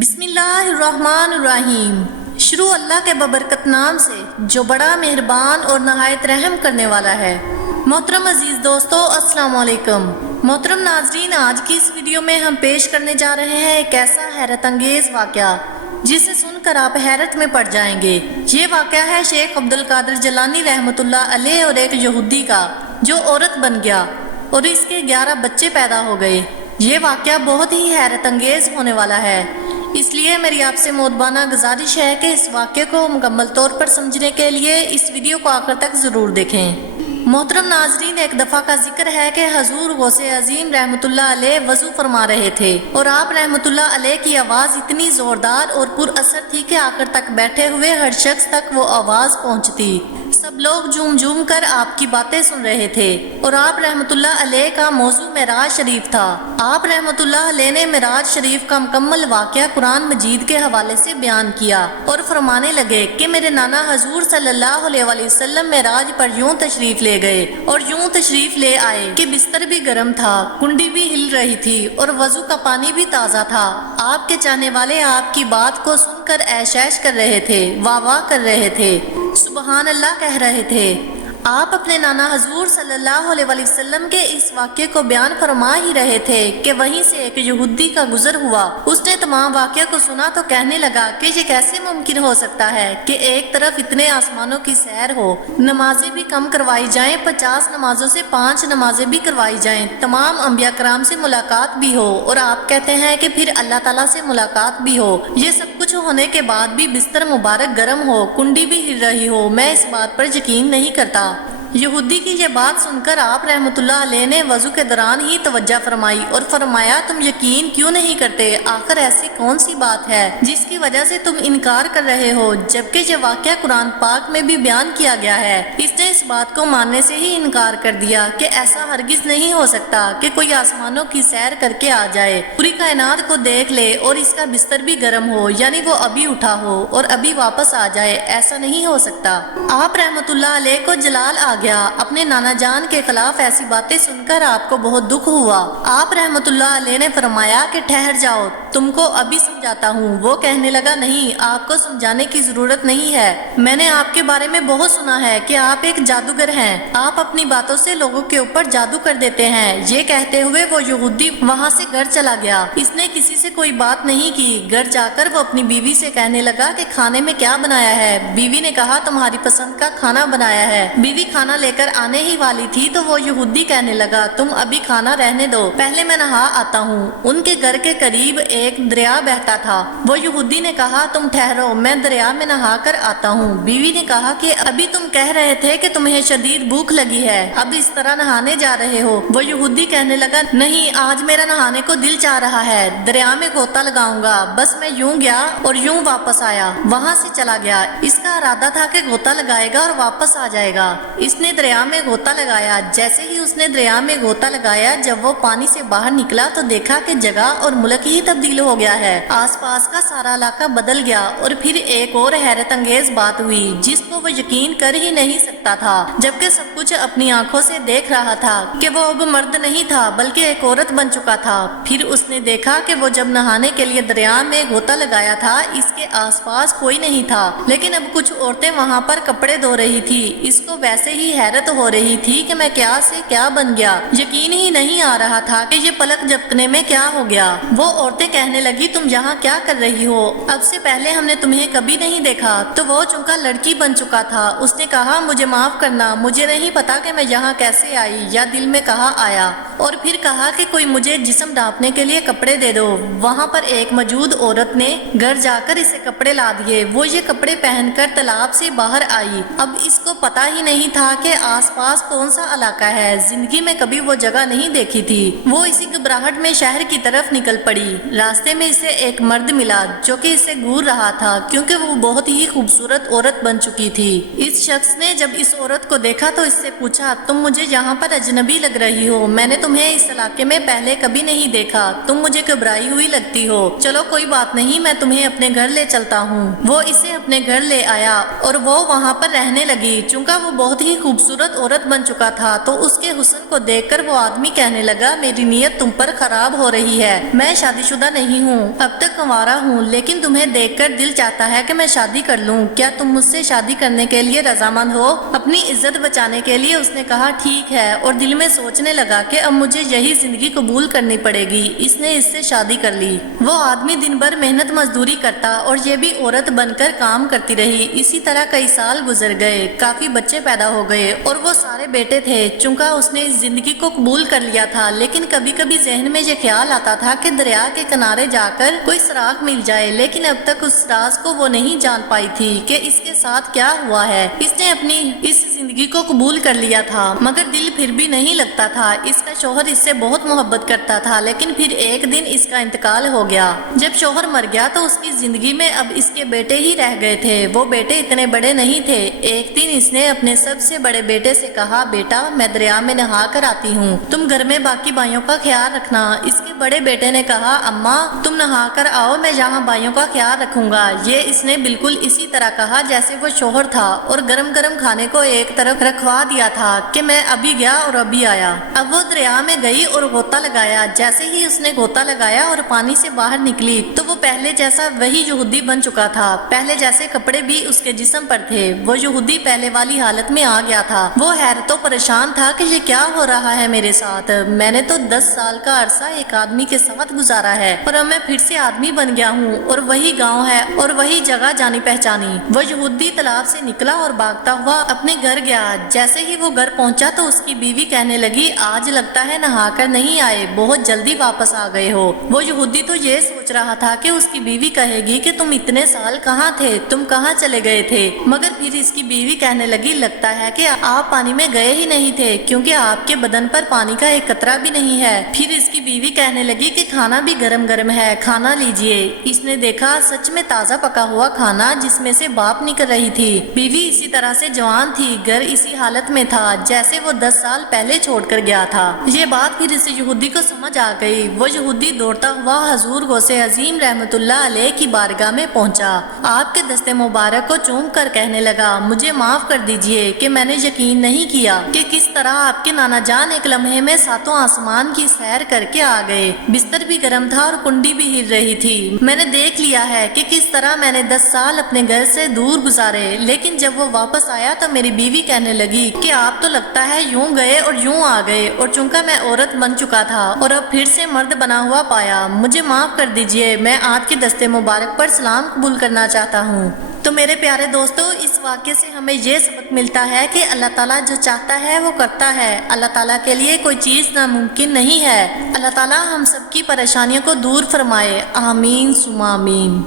बिस्मिल्लाहिर्रहमानिर्रहीम। शुरू अल्लाह के बबरकत नाम से जो बड़ा मेहरबान और नहायत रहम करने वाला है। मोहतरम अजीज दोस्तों, अस्सलाम वालेकुम। मोहतरम नाजरीन, आज की इस वीडियो में हम पेश करने जा रहे हैं एक ऐसा हैरत अंगेज वाक़या जिसे सुनकर आप हैरत में पड़ जाएंगे। ये वाक़या है शेख अब्दुल कादिर जिलानी रहमतुल्लाह अलैह और एक यहूदी का जो औरत बन गया और इसके 11 बच्चे पैदा हो गए। ये वाक़या बहुत ही हैरत अंगेज होने वाला है, इसलिए मेरी आपसे मोदबाना गुजारिश है कि इस वाक़े को मुकम्मल तौर पर समझने के लिए इस वीडियो को आखिर तक ज़रूर देखें। मोहतरम नाजरीन, एक दफ़ा का जिक्र है कि हजूर गौसे अजीम रहमतुल्लाह अलैह वज़ू फरमा रहे थे और आप रहमतुल्लाह अलैह की आवाज़ इतनी ज़ोरदार और पुरअसर थी कि आखिर तक बैठे हुए हर शख्स तक वो आवाज़ पहुँचती। सब लोग झूम झूम कर आपकी बातें सुन रहे थे और आप रहमतुल्लाह अलैह का मौजू मेराज शरीफ था। आप रहमतुल्लाह अलैह ने मेराज शरीफ का मुकम्मल वाक़या कुरान मजीद के हवाले से बयान किया और फरमाने लगे कि मेरे नाना हजूर सल्लल्लाहु अलैहि वसल्लम मेराज पर यूं तशरीफ ले गए और यूं तशरीफ ले आए कि बिस्तर भी गर्म था, कुंडी भी हिल रही थी और वजू का पानी भी ताज़ा था। आपके चाहने वाले आपकी बात को सुनकर ऐश कर रहे थे, वाह वाह कर रहे थे, सुबहान अल्लाह कह रहे थे। आप अपने नाना हजूर सल्लल्लाहु अलैहि वसल्लम के इस वाक़े को बयान फरमा ही रहे थे कि वहीं से एक यहूदी का गुजर हुआ। उसने तमाम वाक़े को सुना तो कहने लगा कि ये कैसे मुमकिन हो सकता है कि एक तरफ इतने आसमानों की सैर हो, नमाजें भी कम करवाई जाएं, 50 नमाजों से 5 नमाजें भी करवाई जाएं, तमाम अंबिया कराम से मुलाकात भी हो और आप कहते हैं कि फिर अल्लाह ताला से मुलाकात भी हो। ये सब कुछ होने के बाद भी बिस्तर मुबारक गर्म हो, कुंडी भी हिल रही हो, मैं इस बात पर यकीन नहीं करता। यहूदी की ये बात सुनकर आप रहमतुल्लाह अलैह ने वज़ू के दौरान ही तवज्जो फरमाई और फरमाया, तुम यकीन क्यों नहीं करते? आखिर ऐसी कौन सी बात है जिसकी वजह से तुम इनकार कर रहे हो, जबकि ये वाक़या कुरान पाक में भी बयान किया गया है। इसने इस बात को मानने से ही इनकार कर दिया कि ऐसा हरगिज नहीं हो सकता कि कोई आसमानों की सैर करके आ जाए, पूरी कायनात को देख ले और इसका बिस्तर भी गर्म हो, यानी वो अभी उठा हो और अभी वापस आ जाए, ऐसा नहीं हो सकता। आप रहमतुल्लाह अलैह को जलाल आ गया। अपने नाना जान के खिलाफ ऐसी बातें सुनकर आपको बहुत दुख हुआ। आप रहमतुल्लाह अलैह ने फरमाया कि ठहर जाओ, तुमको अभी समझाता हूँ। वो कहने लगा, नहीं, आपको समझाने की जरूरत नहीं है, मैंने आपके बारे में बहुत सुना है कि आप एक जादूगर हैं, आप अपनी बातों से लोगों के ऊपर जादू कर देते हैं। ये कहते हुए वो यहूदी वहाँ से घर चला गया। इसने किसी से कोई बात नहीं की। घर जाकर वो अपनी बीवी से कहने लगा कि खाने में क्या बनाया है। बीवी ने कहा, तुम्हारी पसंद का खाना बनाया है। बीवी खाना लेकर आने ही वाली थी तो वो यहूदी कहने लगा, तुम अभी खाना रहने दो, पहले मैं नहा आता हूँ। उनके घर के करीब एक दरिया बहता था। वो यहूदी ने कहा, तुम ठहरो, मैं दरिया में नहा कर आता हूँ। बीवी ने कहा कि अभी तुम कह रहे थे कि तुम्हें शदीद भूख लगी है, अब इस तरह नहाने जा रहे हो। वो यहूदी कहने लगा, नहीं, आज मेरा नहाने को दिल चाह रहा है, दरिया में गोता लगाऊंगा। बस मैं यूं गया और यूं वापस आया, वहाँ से चला गया। इसका इरादा था कि गोता लगाएगा और वापस आ जाएगा। इसने दरिया में गोता लगाया। जैसे ही उसने दरिया में गोता लगाया, जब वो पानी से बाहर निकला तो देखा कि जगह और मुल्क ही तब्दील हो गया है। आसपास का सारा इलाका बदल गया और फिर एक और हैरत अंगेज बात हुई जिसको वो यकीन कर ही नहीं सकता था, जबकि सब कुछ अपनी आंखों से देख रहा था कि वो अब मर्द नहीं था बल्कि एक औरत बन चुका था। फिर उसने देखा कि वो जब नहाने के लिए दरिया में गोता लगाया था, इसके आसपास कोई नहीं था, लेकिन अब कुछ औरतें वहाँ पर कपड़े धो रही थी। इसको वैसे ही हैरत हो रही थी कि मैं क्या से क्या बन गया, यकीन ही नहीं आ रहा था कि ये पलक झपकने में क्या हो गया। वो औरतें कहने लगी, तुम यहाँ क्या कर रही हो? अब से पहले हमने तुम्हें कभी नहीं देखा। तो वो चूंकि लड़की बन चुका था, उसने कहा, मुझे माफ करना, मुझे नहीं पता कि मैं यहाँ कैसे आई या दिल में कहाँ आया। और फिर कहा कि कोई मुझे जिस्म ढांपने के लिए कपड़े दे दो। वहाँ पर एक मौजूद औरत ने घर जाकर इसे कपड़े ला दिए। वो ये कपड़े पहनकर तालाब से बाहर आई। अब इसको पता ही नहीं था कि आसपास कौन सा इलाका है, जिंदगी में कभी वो जगह नहीं देखी थी। वो इसी घबराहट में शहर की तरफ निकल पड़ी। रास्ते में इसे एक मर्द मिला जो कि इसे घूर रहा था क्योंकि वो बहुत ही खूबसूरत औरत बन चुकी थी। इस शख्स ने जब इस औरत को देखा तो इससे पूछा, तुम मुझे यहाँ पर अजनबी लग रही हो, मैंने تمہیں اس علاقے میں پہلے کبھی نہیں دیکھا، تم مجھے گھبرائی ہوئی لگتی ہو، چلو کوئی بات نہیں، میں تمہیں اپنے گھر لے چلتا ہوں۔ وہ اسے اپنے گھر لے آیا اور وہ وہاں پر رہنے لگی۔ چونکہ وہ بہت ہی خوبصورت عورت بن چکا تھا تو اس کے حسن کو دیکھ کر وہ آدمی کہنے لگا، میری نیت تم پر خراب ہو رہی ہے، میں شادی شدہ نہیں ہوں، اب تک کنوارا ہوں، لیکن تمہیں دیکھ کر دل چاہتا ہے کہ میں شادی کر لوں، کیا تم مجھ سے شادی کرنے کے لیے رضامند ہو؟ اپنی عزت بچانے کے لیے اس نے کہا ٹھیک ہے، اور دل میں سوچنے لگا کہ اب مجھے یہی زندگی قبول کرنی پڑے گی۔ اس نے اس سے شادی کر لی۔ وہ آدمی دن بھر محنت مزدوری کرتا اور یہ بھی عورت بن کر کام کرتی رہی۔ اسی طرح کئی سال گزر گئے، کافی بچے پیدا ہو گئے اور وہ سارے بیٹے تھے۔ چونکہ اس نے اس زندگی کو قبول کر لیا تھا، لیکن کبھی کبھی ذہن میں یہ خیال آتا تھا کہ دریا کے کنارے جا کر کوئی سراغ مل جائے، لیکن اب تک اس راز کو وہ نہیں جان پائی تھی کہ اس کے ساتھ کیا ہوا ہے۔ اس نے اپنی اس زندگی کو قبول کر لیا تھا، مگر دل پھر بھی نہیں لگتا تھا۔ اس کا شوہر اس سے بہت محبت کرتا تھا، لیکن پھر ایک دن اس کا انتقال ہو گیا۔ جب شوہر مر گیا تو اس کی زندگی میں اب اس کے بیٹے ہی رہ گئے تھے۔ وہ بیٹے اتنے بڑے نہیں تھے۔ ایک دن اس نے اپنے سب سے بڑے بیٹے سے کہا، بیٹا میں دریا میں نہا کر آتی ہوں، تم گھر میں باقی بھائیوں کا خیال رکھنا۔ اس کے بڑے بیٹے نے کہا، اماں تم نہا کر آؤ، میں یہاں بھائیوں کا خیال رکھوں گا۔ یہ اس نے بالکل اسی طرح کہا جیسے وہ شوہر تھا، اور گرم گرم کھانے کو ایک طرف رکھوا دیا تھا کہ میں ابھی گیا اور ابھی آیا۔ اب وہ دریا میں گئی اور غوطہ لگایا۔ جیسے ہی اس نے غوطہ لگایا اور پانی سے باہر نکلی تو وہ پہلے جیسا وہی یہودی بن چکا تھا۔ پہلے جیسے کپڑے بھی اس کے جسم پر تھے۔ وہ یہودی پہلے والی حالت میں آ گیا تھا۔ وہ حیرت و پریشان تھا کہ یہ کیا ہو رہا ہے میرے ساتھ؟ میں نے تو 10 سال کا عرصہ ایک آدمی کے ساتھ گزارا ہے اور اب میں پھر سے آدمی بن گیا ہوں، اور وہی گاؤں ہے اور وہی جگہ جانی پہچانی۔ وہ یہودی تالاب سے نکلا اور بھاگتا ہوا اپنے گھر گیا۔ جیسے ہی وہ گھر پہنچا تو اس کی بیوی کہنے لگی، آج لگتا ہے نہا کر نہیں آئے، بہت جلدی واپس آ گئے ہو۔ وہ یہودی تو یہ سوچ رہا تھا کہ اس کی بیوی کہے گی کہ تم اتنے سال کہاں تھے، تم کہاں چلے گئے تھے، مگر پھر اس کی بیوی کہنے لگی، لگتا ہے کہ آپ پانی میں گئے ہی نہیں تھے، کیونکہ آپ کے بدن پر پانی کا ایک قطرہ بھی نہیں ہے۔ پھر اس کی بیوی کہنے لگی کہ کھانا بھی گرم گرم ہے، کھانا لیجئے۔ اس نے دیکھا سچ میں تازہ پکا ہوا کھانا جس میں سے بھاپ نکل رہی تھی۔ بیوی اسی طرح سے جوان تھی، گھر اسی حالت میں تھا جیسے وہ 10 سال پہلے چھوڑ کر گیا تھا۔ یہ بات پھر اس یہودی کو سمجھ آ گئی۔ وہ یہودی دوڑتا ہوا حضور غوث عظیم رحمت اللہ علیہ کی بارگاہ میں پہنچا۔ آپ کے دست مبارک کو چوم کر کہنے لگا، مجھے معاف کر دیجئے کہ میں نے یقین نہیں کیا کہ کس طرح آپ کے نانا جان ایک لمحے میں 7 آسمان کی سیر کر کے آ گئے۔ بستر بھی گرم تھا اور کنڈی بھی ہل رہی تھی۔ میں نے دیکھ لیا ہے کہ کس طرح میں نے 10 سال اپنے گھر سے دور گزارے، لیکن جب وہ واپس آیا تو میری بیوی کہنے لگی کہ آپ تو لگتا ہے یوں گئے اور یوں آ گئے، اور چونکہ میں عورت بن چکا تھا اور اب پھر سے مرد بنا ہوا پایا، مجھے معاف کر دیجئے، میں آپ کے دست مبارک پر سلام قبول کرنا چاہتا ہوں۔ تو میرے پیارے دوستو، اس واقعے سے ہمیں یہ سبق ملتا ہے کہ اللہ تعالیٰ جو چاہتا ہے وہ کرتا ہے۔ اللہ تعالیٰ کے لیے کوئی چیز ناممکن نہیں ہے۔ اللہ تعالیٰ ہم سب کی پریشانیوں کو دور فرمائے، آمین ثم آمین۔